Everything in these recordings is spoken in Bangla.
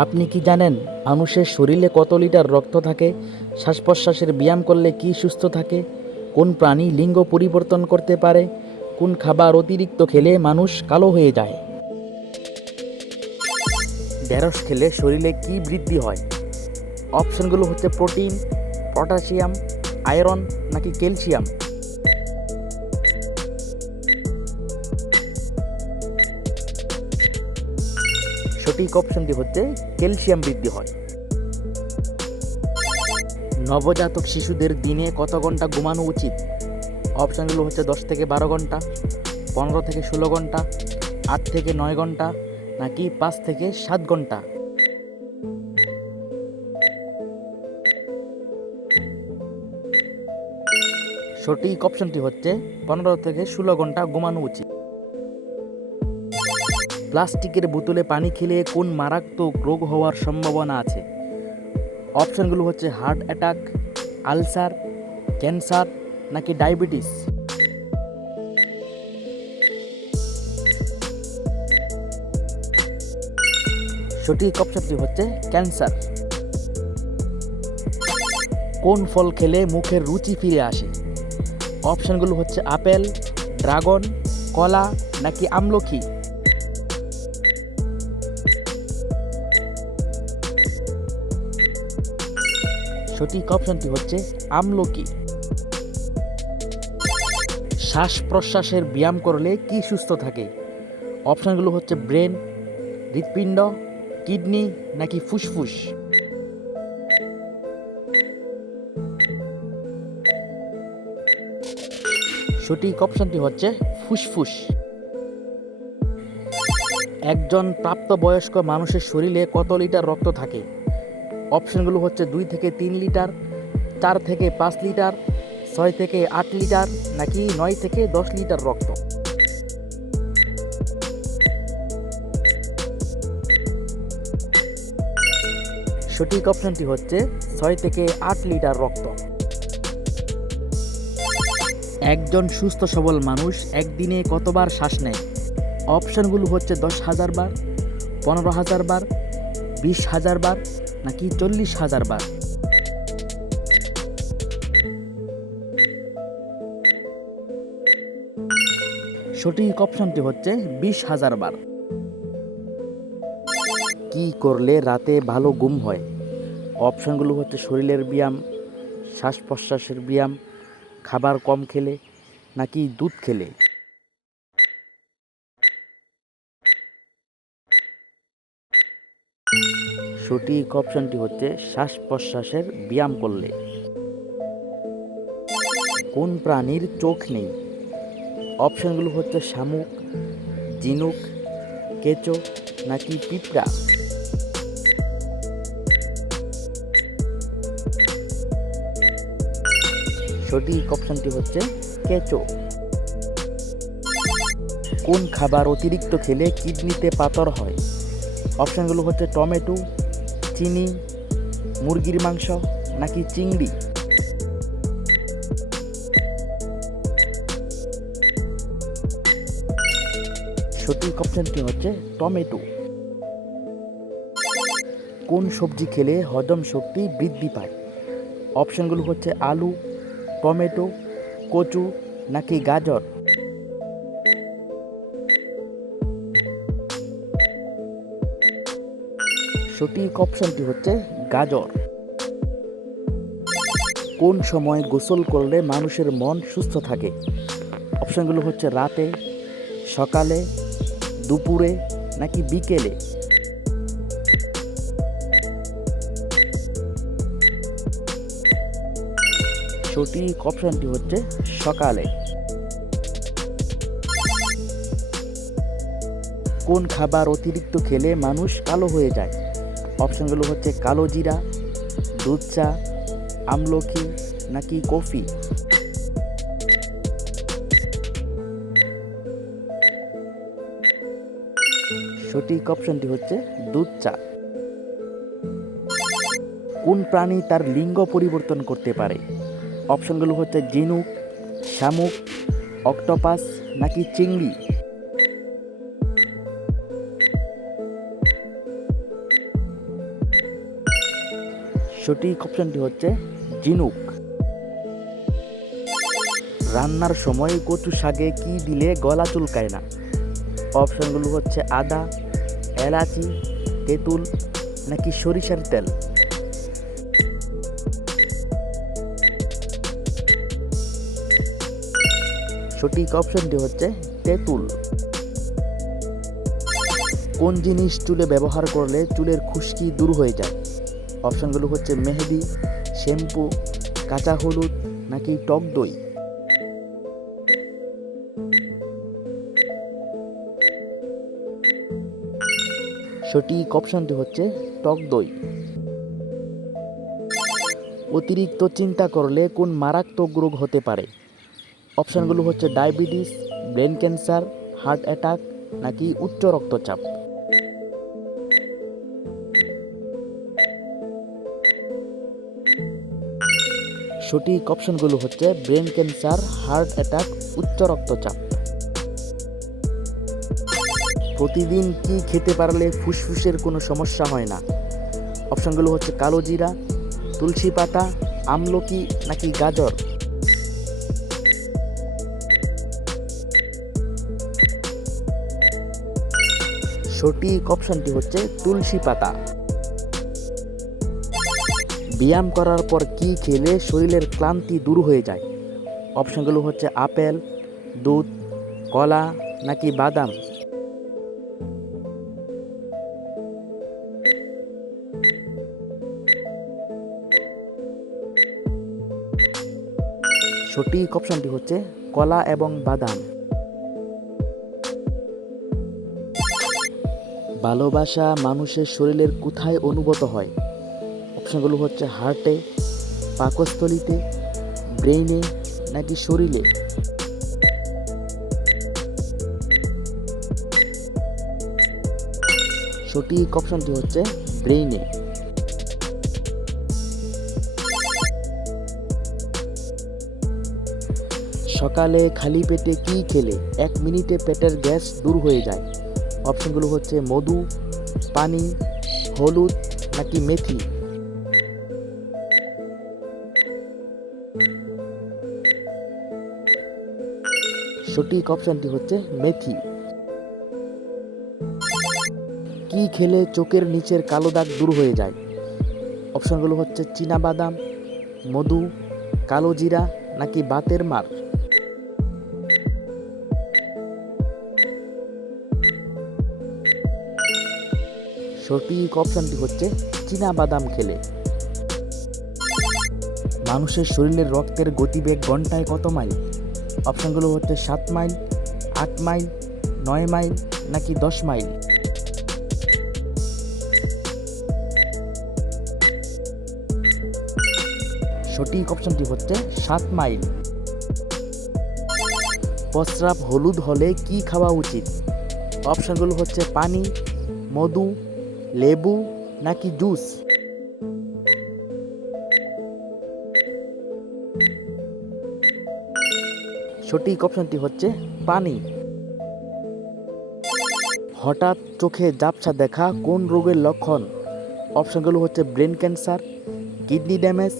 আপনি কি জানেন মানুষের শরীরে কত লিটার রক্ত থাকে? শ্বাস প্রশ্বাসের ব্যায়াম করলে কি সুস্থ থাকে? কোন প্রাণী লিঙ্গ পরিবর্তন করতে পারে? কোন খাবার অতিরিক্ত খেলে মানুষ কালো হয়ে যায়? ঢেঁড়স খেলে শরীরে কি বৃদ্ধি হয়? অপশনগুলো হচ্ছে প্রোটিন, পটাশিয়াম, আয়রন নাকি ক্যালসিয়াম। সঠিক অপশনটি হচ্ছে ক্যালসিয়াম বৃদ্ধি হয়। নবজাতক শিশুদের দিনে কত ঘন্টা ঘুমানো উচিত? অপশানগুলো হচ্ছে 10 থেকে 12 ঘন্টা, 15 থেকে 16 ঘন্টা, 8 থেকে 9 ঘন্টা নাকি 5 থেকে 7 ঘন্টা। সঠিক অপশনটি হচ্ছে 15 থেকে 16 ঘন্টা ঘুমানো উচিত। প্লাস্টিকের বোতলে পানি খেলে কোন মারাত্মক রোগ হওয়ার সম্ভাবনা আছে? অপশনগুলো হচ্ছে হার্ট অ্যাটাক, আলসার, ক্যান্সার নাকি ডায়াবেটিস। সঠিক অপশনটি হচ্ছে ক্যান্সার। কোন ফল খেলে মুখের রুচি ফিরে আসে? অপশনগুলো হচ্ছে আপেল, ড্রাগন, কলা নাকি আমলকি। সঠিক অপশনটি হচ্ছে আমলকি। শ্বাস প্রশ্বাসের ব্যায়াম করলে কি সুস্থ থাকে? অপশনগুলো হচ্ছে ব্রেন, হৃৎপিণ্ড, কিডনি নাকি ফুসফুস। সঠিক অপশনটি হচ্ছে ফুসফুস। একজন প্রাপ্তবয়স্ক মানুষের শরীরে কত লিটার রক্ত থাকে? অপশনগুলো হচ্ছে 2 থেকে 3 লিটার, 4 থেকে 5 লিটার, 6 থেকে 8 লিটার নাকি 9 থেকে 10 লিটার রক্ত। সঠিক অপশনটি হচ্ছে 6 থেকে 8 লিটার রক্ত। একজন সুস্থ সবল মানুষ একদিনে কতবার শ্বাস নেয়? অপশনগুলো হচ্ছে 10,000 বার, 15,000 বার, 20,000 বার নাকি 40,000 বার। সঠিক অপশনটি হচ্ছে 20,000 বার। কি করলে রাতে ভালো ঘুম হয়? অপশনগুলো হচ্ছে শরীরের ব্যায়াম, শ্বাস প্রশ্বাসের ব্যায়াম, খাবার কম খেলে নাকি দুধ খেলে। সঠিক অপশনটি হচ্ছে শ্বাস প্রশ্বাসের ব্যায়াম করলে। কোন প্রাণীর চোখ নেই? অপশনগুলো হচ্ছে শামুক, ঝিনুক, কেঁচো নাকি পিঁপড়া। সঠিক অপশনটি হচ্ছে কেঁচো। কোন খাবার অতিরিক্ত খেলে কিডনিতে পাথর হয়? অপশনগুলো হচ্ছে টমেটো, চিনি, মুরগির মাংস নাকি চিংড়ি। সঠিক অপশনটি হচ্ছে টমেটো। কোন সবজি খেলে হজম শক্তি বৃদ্ধি পায়? অপশনগুলো হচ্ছে আলু, টমেটো, কচু নাকি গাজর। সঠিক অপশনটি হচ্ছে গাজর। কোন সময় গোসল করলে মানুষের মন সুস্থ থাকে? অপশনগুলো হচ্ছে রাতে, সকালে, দুপুরে নাকি বিকেলে। সঠিক অপশনটি হচ্ছে সকালে। কোন খাবার অতিরিক্ত খেলে মানুষ কালো হয়ে যায়? অপশনগুলো হচ্ছে কালো জিরা, দুধ চা, আমলকি নাকি কফি। সঠিক অপশনটি হচ্ছে দুধ চা। কোন প্রাণী তার লিঙ্গ পরিবর্তন করতে পারে? অপশনগুলো হচ্ছে ঝিনুক, শামুক, অক্টোপাস নাকি চিংড়ি। সঠিক অপশনটি হচ্ছে ঝিনুক। রান্নার সময় কচু শাকে কি দিলে গলা চুলকায় না? অপশনগুলো হচ্ছে আদা, এলাচি, তেঁতুল নাকি সরিষার তেল। সঠিক অপশনটি হচ্ছে তেঁতুল। কোন জিনিস চুলে ব্যবহার করলে চুলের খুশকি দূর হয়ে যায়? অপশনগুলো হচ্ছে মেহেদি, শ্যাম্পু, কাঁচা হলুদ নাকি টক দই। সঠিক অপশনটি হচ্ছে টক দই। অতিরিক্ত চিন্তা করলে কোন মারাত্মক রোগ হতে পারে? অপশনগুলো হচ্ছে diabetes, brain cancer, heart attack নাকি উচ্চ রক্তচাপ। সঠিক অপশনগুলো হচ্ছে ব্রেন ক্যান্সার, হার্ট অ্যাটাক, উচ্চ রক্তচাপ। প্রতিদিন কি খেতে পারলে ফুসফুসের কোনো সমস্যা হয় না? অপশনগুলো হচ্ছে কালো জিরা, তুলসী পাতা, আমলকি নাকি গাজর। সঠিক অপশনটি হচ্ছে তুলসী পাতা। ব্যায়াম করার পর কি খেলে শরীরের ক্লান্তি দূর হয়ে যায়? অপশনগুলো হচ্ছে আপেল, দুধ, কলা নাকি বাদাম। সঠিক অপশনটি হচ্ছে কলা এবং বাদাম। ভালোবাসা মানুষের শরীরের কোথায় অনুভূত হয়? অপশনগুলো হচ্ছে হার্টে, পাকস্থলীতে, ব্রেইনে নাকি শরীরে। সঠিক অপশনটি হচ্ছে ব্রেইনে। সকালে খালি পেটে কি খেলে 1 মিনিটে পেটের গ্যাস দূর হয়ে যায়? অপশনগুলো হচ্ছে মধু, পানি, হলুদ নাকি মেথি। সঠিক অপশনটি হচ্ছে মেথি। কি খেলে চোখের নিচের কালো দাগ দূর হয়ে যায়? অপশনগুলো হচ্ছে চীনাবাদাম, মধু, কালো জিরা নাকি বাতের মার। সঠিক অপশনটি হচ্ছে চীনাবাদাম খেলে। মানুষের শরীরের রক্তের গতিবেগ ঘন্টায় কত মাইল? অপশনগুলো হচ্ছে 7 মাইল, 8 মাইল, 9 মাইল নাকি 10 মাইল। সঠিক অপশনটি হচ্ছে 7 মাইল। প্রস্রাব হলুদ হলে কি খাওয়া উচিত? অপশনগুলো হচ্ছে পানি, মধু, লেবু নাকি জুস। সঠিক অপশনটি হচ্ছে পানি। হঠাৎ চোখে ঝাপসা দেখা কোন রোগের লক্ষণ? অপশনগুলো হচ্ছে ব্রেন ক্যান্সার, কিডনি ড্যামেজ,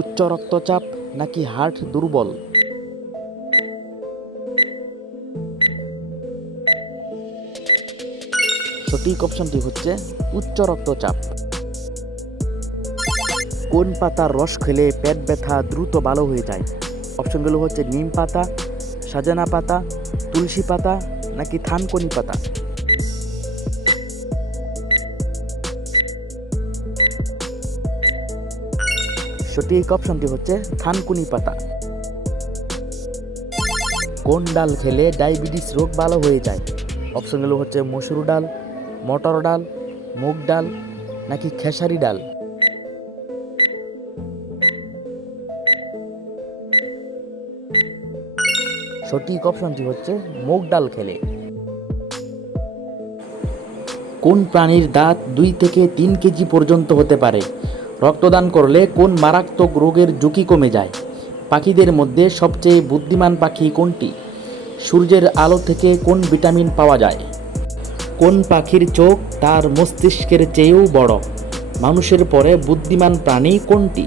উচ্চ রক্তচাপ নাকি হার্ট দুর্বল। সঠিক অপশনটি হচ্ছে উচ্চ রক্তচাপ। কোন পাতার রস খেলে পেট ব্যথা দ্রুত ভালো হয়ে যায়? অপশনগুলো হচ্ছে নিম পাতা, সাজানা পাতা, তুলসী পাতা নাকি থানকুনি পাতা। সঠিক অপশনটি হচ্ছে থানকুনি পাতা। কোন ডাল খেলে ডায়াবেটিস রোগ ভালো হয়ে যায়? অপশনগুলো হচ্ছে মসুর ডাল, মটর ডাল, মুগ ডাল নাকি খেসারি ডাল। সঠিক অপশনটি হচ্ছে মুগ ডাল খেলে। কোন প্রাণীর দাঁত 2 থেকে 3 কেজি পর্যন্ত হতে পারে? রক্তদান করলে কোন মারাত্মক রোগের ঝুঁকি কমে যায়? পাখিদের মধ্যে সবচেয়ে বুদ্ধিমান পাখি কোনটি? সূর্যের আলো থেকে কোন ভিটামিন পাওয়া যায়? কোন পাখির চোখ তার মস্তিষ্কের চেয়েও বড়? মানুষের পরে বুদ্ধিমান প্রাণী কোনটি?